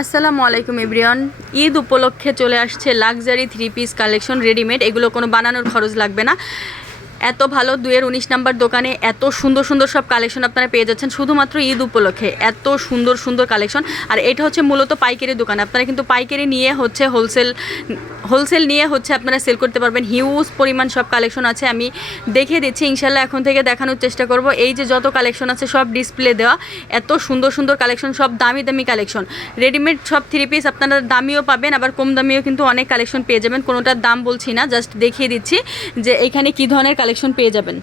আসসালামু আলাইকুম এভরিওয়ান। ঈদ উপলক্ষে চলে আসছে luxury three piece collection readymade. এগুলো কোনো বানানোর খরচ লাগবে না। এত ভালো দুয়ের উনিশ নাম্বার দোকানে এত সুন্দর সুন্দর সব কালেকশন আপনারা পেয়ে যাচ্ছেন। শুধুমাত্র ঈদ উপলক্ষে এত সুন্দর সুন্দর কালেকশন আর এটা হচ্ছে মূলত পাইকারি দোকান। আপনারা কিন্তু পাইকারি নিয়ে হচ্ছে হোলসেল হোলসেল নিয়ে হচ্ছে আপনারা সেল করতে পারবেন। হিউজ পরিমাণ সব কালেকশন আছে। আমি দেখিয়ে দিচ্ছি ইনশাল্লাহ এখন থেকে দেখানোর চেষ্টা করব। এই যে যত কালেকশন আছে সব ডিসপ্লে দেওয়া। এত সুন্দর সুন্দর কালেকশন সব দামি দামি কালেকশন রেডিমেড সব থ্রি পিস আপনারা দামিও পাবেন, আবার কম দামিও কিন্তু অনেক কালেকশন পেয়ে যাবেন। কোনোটার দাম বলছি না জাস্ট দেখিয়ে দিচ্ছি যে এখানে কী ধরনের কালেকশন পেয়ে যাবেন।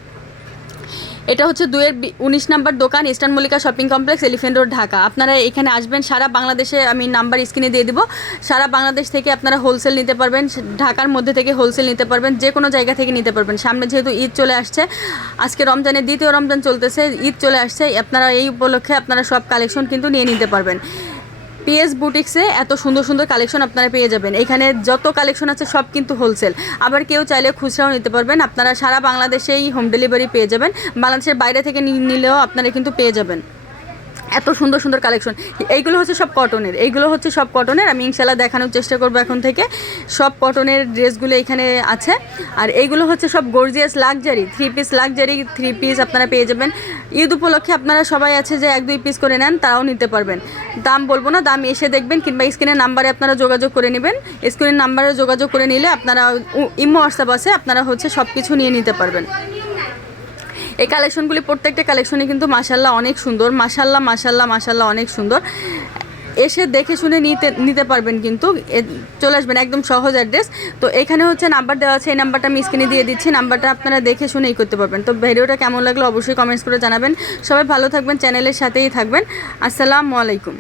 এটা হচ্ছে দুয়ের উনিশ নাম্বার দোকান, eastern Mallika shopping complex, elephant road, Dhaka. আপনারা এখানে আসবেন, সারা বাংলাদেশে আমি নাম্বার স্ক্রিনে দিয়ে দিব। সারা বাংলাদেশ থেকে আপনারা হোলসেল নিতে পারবেন, ঢাকার মধ্যে থেকে হোলসেল নিতে পারবেন, যে কোনো জায়গা থেকে নিতে পারবেন। সামনে যেহেতু ঈদ চলে আসছে, আজকে রমজানের দ্বিতীয় রমজান চলতেছে, ঈদ চলে আসছে, আপনারা এই উপলক্ষে আপনারা সব কালেকশন কিন্তু নিয়ে নিতে পারবেন। পিএস বুটিক্সে এত সুন্দর সুন্দর কালেকশন আপনারা পেয়ে যাবেন। এখানে যত কালেকশন আছে সব কিন্তু হোলসেল আবার কেউ চাইলে খুচরাও নিতে পারবেন। আপনারা সারা বাংলাদেশেই হোম ডেলিভারি পেয়ে যাবেন। বাংলাদেশের বাইরে থেকে নিলেও আপনারা কিন্তু পেয়ে যাবেন। এত সুন্দর সুন্দর কালেকশন এইগুলো হচ্ছে সব কটনের এইগুলো হচ্ছে সব কটনের আমি ইনশাল্লাহ দেখানোর চেষ্টা করব এখন থেকে। সব কটনের ড্রেসগুলো এখানে আছে। আর এইগুলো হচ্ছে সব gorgeous luxury three piece luxury three piece আপনারা পেয়ে যাবেন। ঈদ উপলক্ষে আপনারা সবাই আছে যে এক, দুই পিস করে নেন, তারাও নিতে পারবেন। দাম বলব না, দাম এসে দেখবেন কিংবা স্ক্রিনের নাম্বারে আপনারা যোগাযোগ করে নেবেন। স্ক্রিনের নাম্বারে যোগাযোগ করে নিলে আপনারা ইমো হোয়াটসঅ্যাপ আছে, আপনারা হচ্ছে সব কিছু নিয়ে নিতে পারবেন। এই কালেকশনগুলি প্রত্যেকটা কালেকশনই কিন্তু মাসাল্লাহ অনেক সুন্দর। মাসাল্লাহ মাসাল্লাহ মাসাল্লাহ অনেক সুন্দর। এসে দেখে শুনে নিতে নিতে পারবেন কিন্তু। চলে আসবেন একদম সহজ অ্যাড্রেস। তো এখানে হচ্ছে নাম্বার দেওয়া আছে, এই নাম্বারটা আমি স্ক্রিনে দিয়ে দিচ্ছি। নাম্বারটা আপনারা দেখে শুনেই করতে পারবেন। তো ভিডিওটা কেমন লাগল অবশ্যই কমেন্টস করে জানাবেন। সবাই ভালো থাকবেন চ্যানেলের সাথেই থাকবেন। আসসালামু আলাইকুম।